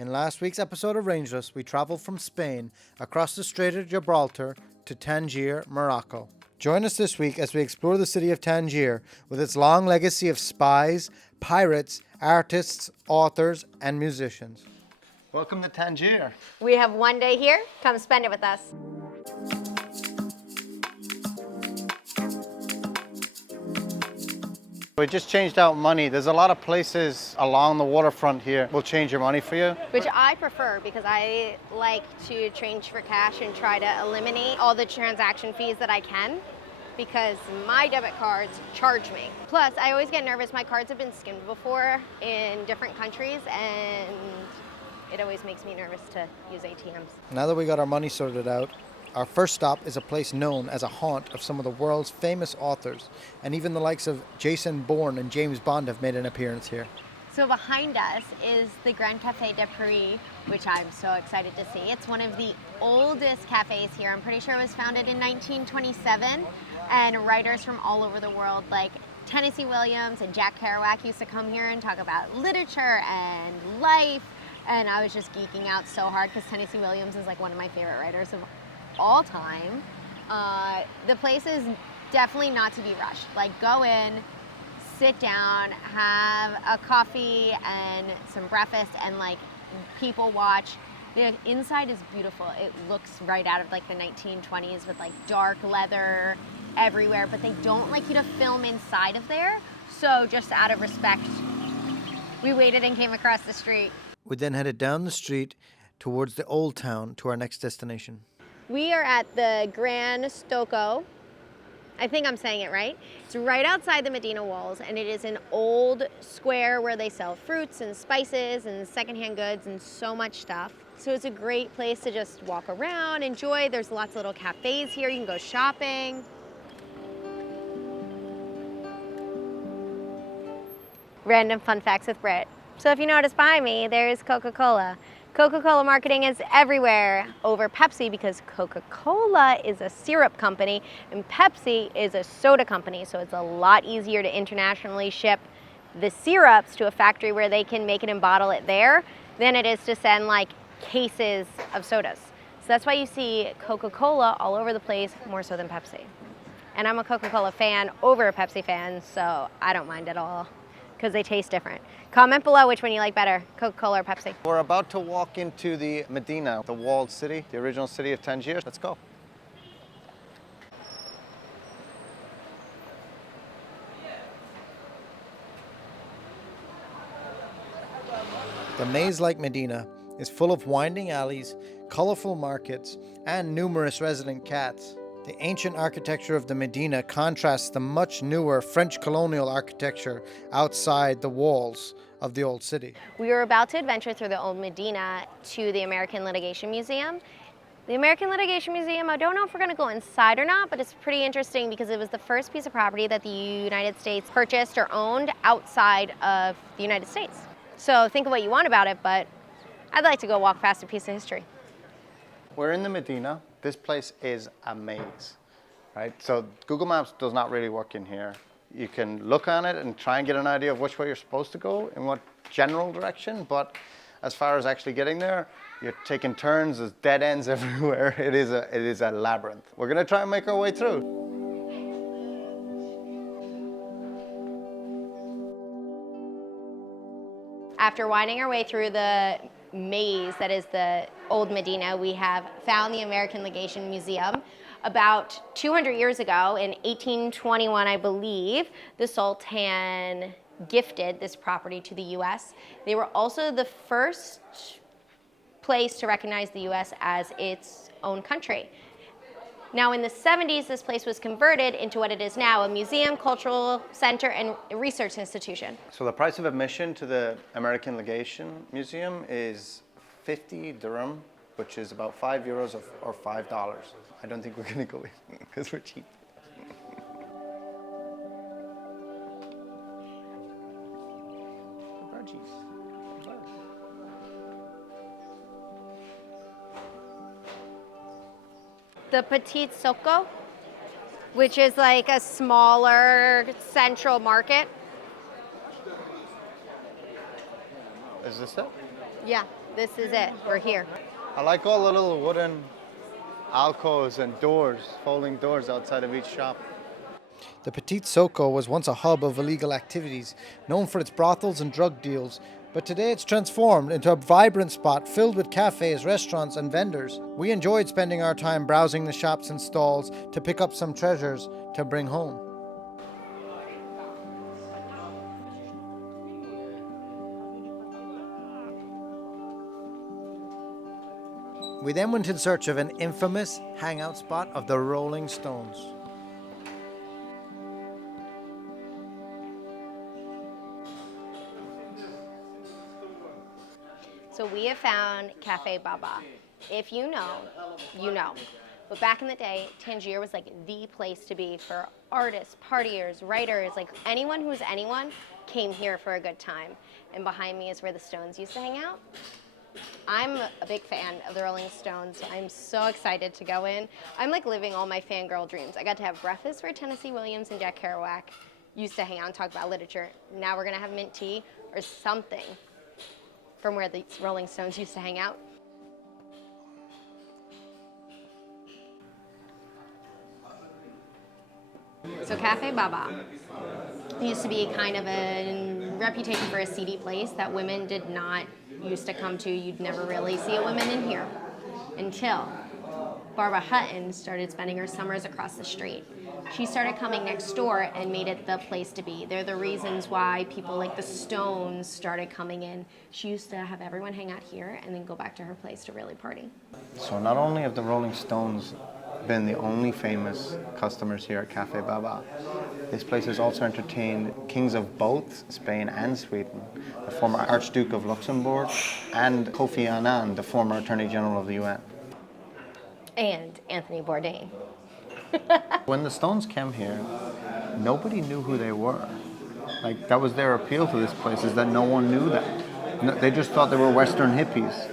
In last week's episode of Rangeless, we traveled from Spain across the Strait of Gibraltar to Tangier, Morocco. Join us this week as we explore the city of Tangier with its long legacy of spies, pirates, artists, authors, and musicians. Welcome to Tangier. We have one day here. Come spend it with us. We just changed out money. There's a lot of places along the waterfront here. We'll change your money for you. Which I prefer because I like to change for cash and try to eliminate all the transaction fees that I can because my debit cards charge me. Plus, I always get nervous. My cards have been skimmed before in different countries and it always makes me nervous to use ATMs. Now that we got our money sorted out, our first stop is a place known as a haunt of some of the world's famous authors, and even the likes of Jason Bourne and James Bond have made an appearance here. So behind us is the Grand Café de Paris, which I'm so excited to see. It's one of the oldest cafes here. I'm pretty sure it was founded in 1927, and writers from all over the world like Tennesse Willams and Jack Kerouac used to come here and talk about literature and life, and I was just geeking out so hard because Tennesse Willams is like one of my favorite writers of all time. The place is definitely not to be rushed. Like, go in, sit down, have a coffee and some breakfast, and like people watch. The inside is beautiful. It looks right out of like the 1920s with like dark leather everywhere, but they don't like you to film inside of there. So just out of respect, we waited and came across the street. We then headed down the street towards the old town to our next destination. We are at the Grand Stroko. I think I'm saying it right. It's right outside the Medina walls, and it is an old square where they sell fruits and spices and secondhand goods and so much stuff. So it's a great place to just walk around, enjoy. There's lots of little cafes here. You can go shopping. Random fun facts with Brit. So if you notice behind me, there's Coca-Cola. Coca-Cola marketing is everywhere over Pepsi because Coca-Cola is a syrup company and Pepsi is a soda company. So it's a lot easier to internationally ship the syrups to a factory where they can make it and bottle it there than it is to send like cases of sodas. So that's why you see Coca-Cola all over the place, more so than Pepsi. And I'm a Coca-Cola fan over a Pepsi fan, so I don't mind at all because they taste different. Comment below which one you like better, Coca-Cola or Pepsi. We're about to walk into the Medina, the walled city, the original city of Tangier. Let's go. The maze-like Medina is full of winding alleys, colorful markets, and numerous resident cats. The ancient architecture of the Medina contrasts the much newer French colonial architecture outside the walls of the old city. We were about to adventure through the old Medina to the American Litigation Museum. The American Litigation Museum, I don't know if we're going to go inside or not, but it's pretty interesting because it was the first piece of property that the United States purchased or owned outside of the United States. So think of what you want about it, but I'd like to go walk past a piece of history. We're in the Medina. This place is a maze, right? So Google Maps does not really work in here. You can look on it and try and get an idea of which way you're supposed to go, in what general direction, but as far as actually getting there, you're taking turns, there's dead ends everywhere. It is a labyrinth. We're gonna try and make our way through. After winding our way through the maze that is the old Medina, we have found the American Legation Museum. About 200 years ago, in 1821, I believe, the Sultan gifted this property to the US. They were also the first place to recognize the US as its own country. Now in the 70s, this place was converted into what it is now, a museum, cultural center, and research institution. So the price of admission to the American Legation Museum is 50 dirham, which is about €5 or $5. I don't think we're gonna go in because we're cheap. The Petite Soco, which is like a smaller central market. Is this it? Yeah. This is it. We're here. I like all the little wooden alcoves and doors, folding doors outside of each shop. The Petite Soco was once a hub of illegal activities, known for its brothels and drug deals, but today it's transformed into a vibrant spot filled with cafes, restaurants and vendors. We enjoyed spending our time browsing the shops and stalls to pick up some treasures to bring home. We then went in search of an infamous hangout spot of the Rolling Stones. So we have found Cafe Baba. If you know, you know. But back in the day, Tangier was like the place to be for artists, partiers, writers, like anyone who's anyone came here for a good time. And behind me is where the Stones used to hang out. I'm a big fan of the Rolling Stones, so I'm so excited to go in. I'm like living all my fangirl dreams. I got to have breakfast for Tennesse, Willams, and Jack Kerouac. Used to hang out and talk about literature. Now we're gonna have mint tea or something from where the Rolling Stones used to hang out. So Cafe Baba used to be kind of a reputation for a seedy place that women did not used to come to. You'd never really see a woman in here until Barbara Hutton started spending her summers across the street. She started coming next door and made it the place to be. They're the reasons why people like the Stones started coming in. She used to have everyone hang out here and then go back to her place to really party. So not only have the Rolling Stones been the only famous customers here at Cafe Baba, this place has also entertained kings of both Spain and Sweden, the former Archduke of Luxembourg and Kofi Annan, the former Attorney General of the UN. And Anthony Bourdain. When the Stones came here, nobody knew who they were. Like, that was their appeal to this place, is that no one knew that. No, they just thought they were Western hippies.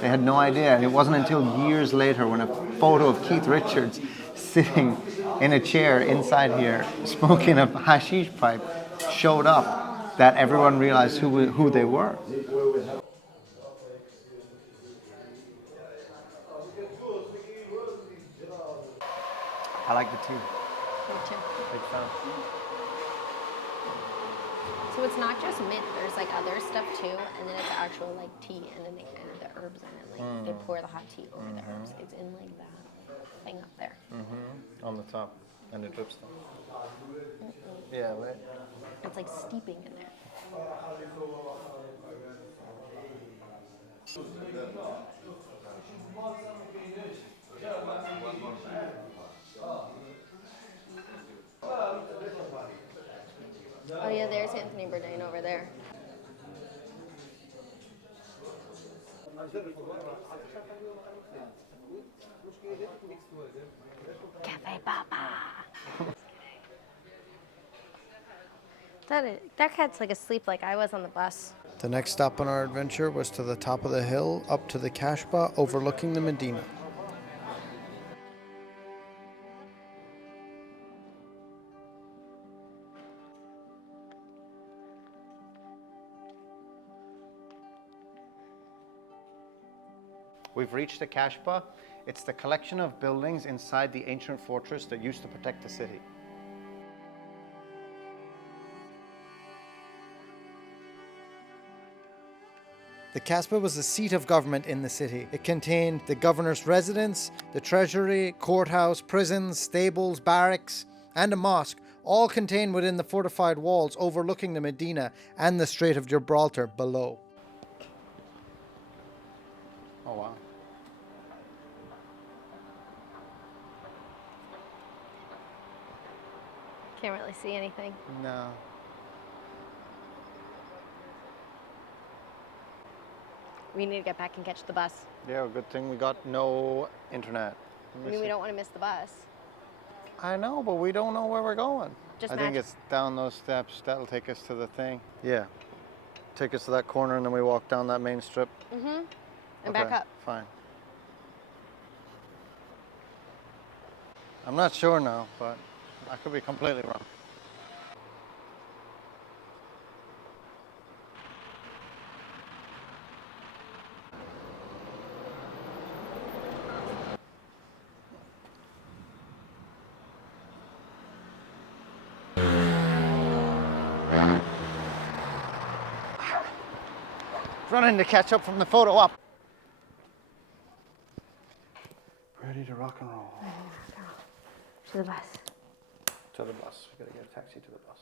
They had no idea. And it wasn't until years later when a photo of Keith Richards sitting in a chair inside here, smoking a hashish pipe, showed up, that everyone realized who they were. I like the tea. Me too. Big fan. So it's not just mint, there's like other stuff too, and then it's actual like tea, and then they add the herbs in it. Like they pour the hot tea over the herbs. It's in like that thing up there. On the top. And it drips down. Yeah, right. It's like steeping in there. Oh yeah, there's Anthony Bourdain over there. Cafe Baba. That cat's like asleep like I was on the bus. The next stop on our adventure was to the top of the hill, up to the Kasbah overlooking the Medina. We've reached the Kasbah. It's the collection of buildings inside the ancient fortress that used to protect the city. The Kasbah was the seat of government in the city. It contained the governor's residence, the treasury, courthouse, prisons, stables, barracks, and a mosque, all contained within the fortified walls overlooking the Medina and the Strait of Gibraltar below. Oh, wow. Can't really see anything. No. We need to get back and catch the bus. Yeah, good thing we got no internet. I mean, we don't want to miss the bus. I know, but we don't know where we're going. Just I think magic. it's down those steps. That'll take us to the thing. Yeah. Take us to that corner and then we walk down that main strip. Mm-hmm. And back up. Fine. I'm not sure now, but I could be completely wrong. Running to catch up from the photo op. Ready to rock and roll. To the bus. To the bus. We gotta get a taxi to the bus.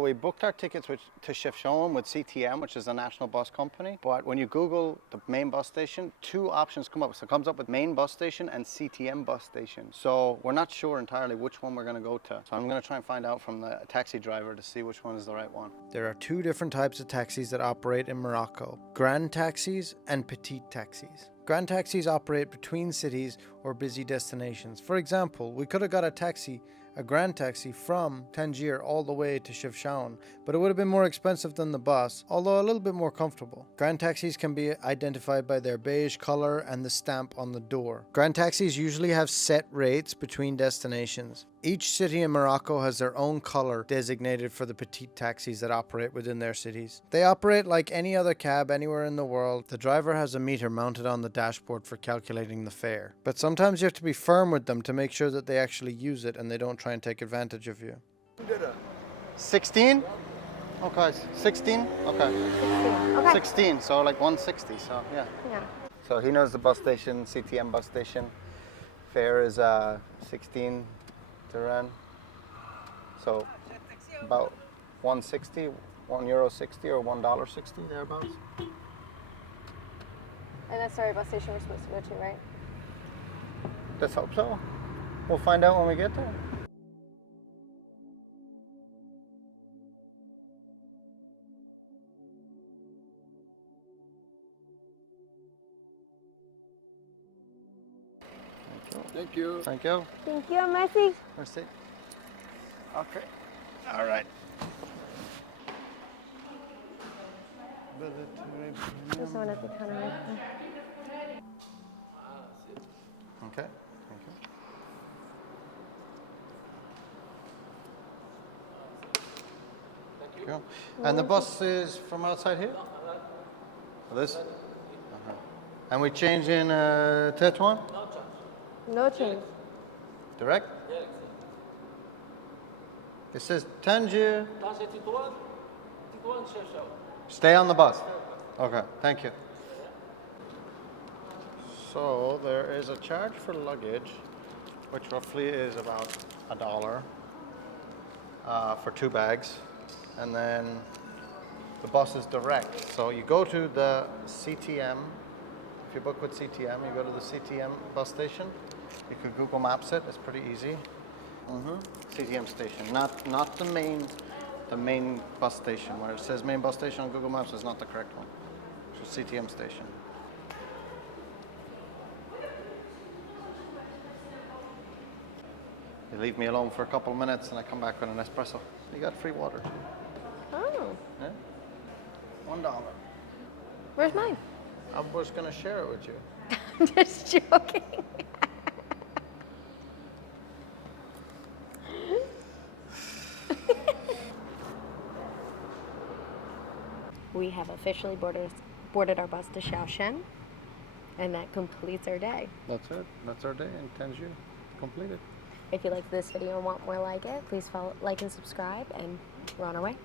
We booked our tickets to Chefchaouen with CTM, which is a national bus company. But when you Google the main bus station, two options come up. So it comes up with main bus station and CTM bus station. So we're not sure entirely which one we're going to go to. So I'm going to try and find out from the taxi driver to see which one is the right one. There are two different types of taxis that operate in Morocco: grand taxis and petite taxis. Grand taxis operate between cities or busy destinations. For example, we could have got a grand taxi from Tangier all the way to Chefchaouen, but it would have been more expensive than the bus, although a little bit more comfortable. Grand taxis can be identified by their beige color and the stamp on the door. Grand taxis usually have set rates between destinations. Each city in Morocco has their own color designated for the petite taxis that operate within their cities. They operate like any other cab anywhere in the world. The driver has a meter mounted on the dashboard for calculating the fare. But sometimes you have to be firm with them to make sure that they actually use it and they don't try and take advantage of you. 16? Okay, 16? Okay. 16. 16, so like 160, so yeah. Yeah. So he knows the bus station, CTM bus station. Fare is 16 dirham. So about 160, €1.60 or $1.60 thereabouts. And that's the right bus station we're supposed to go to, right? Let's hope so. We'll find out when we get there. Thank you. Thank you. Thank you, Messi. Merci. Okay. All right. There's one at the counter right there. Okay. Thank you. Thank you. And the bus is from outside here? This? Uh-huh. And we change in Tetuan? No change. Direct? It says Tangier. Stay on the bus. Okay, thank you. So there is a charge for luggage, which roughly is about $1 for 2 bags. And then the bus is direct. So you go to the CTM. If you book with CTM, you go to the CTM bus station. You could Google Maps it. It's pretty easy. CTM station, not the main bus station where it says main bus station on Google Maps is not the correct one. It's a CTM station. You leave me alone for a couple of minutes and I come back with an espresso. You got free water too. Oh. Yeah? $1. Where's mine? I was gonna share it with you. I'm just joking. We have officially boarded our bus to Chefchaouen, and that completes our day. That's it. That's our day in Tangier. Completed. If you liked this video and want more like it, please follow, like, and subscribe, and we're on our way.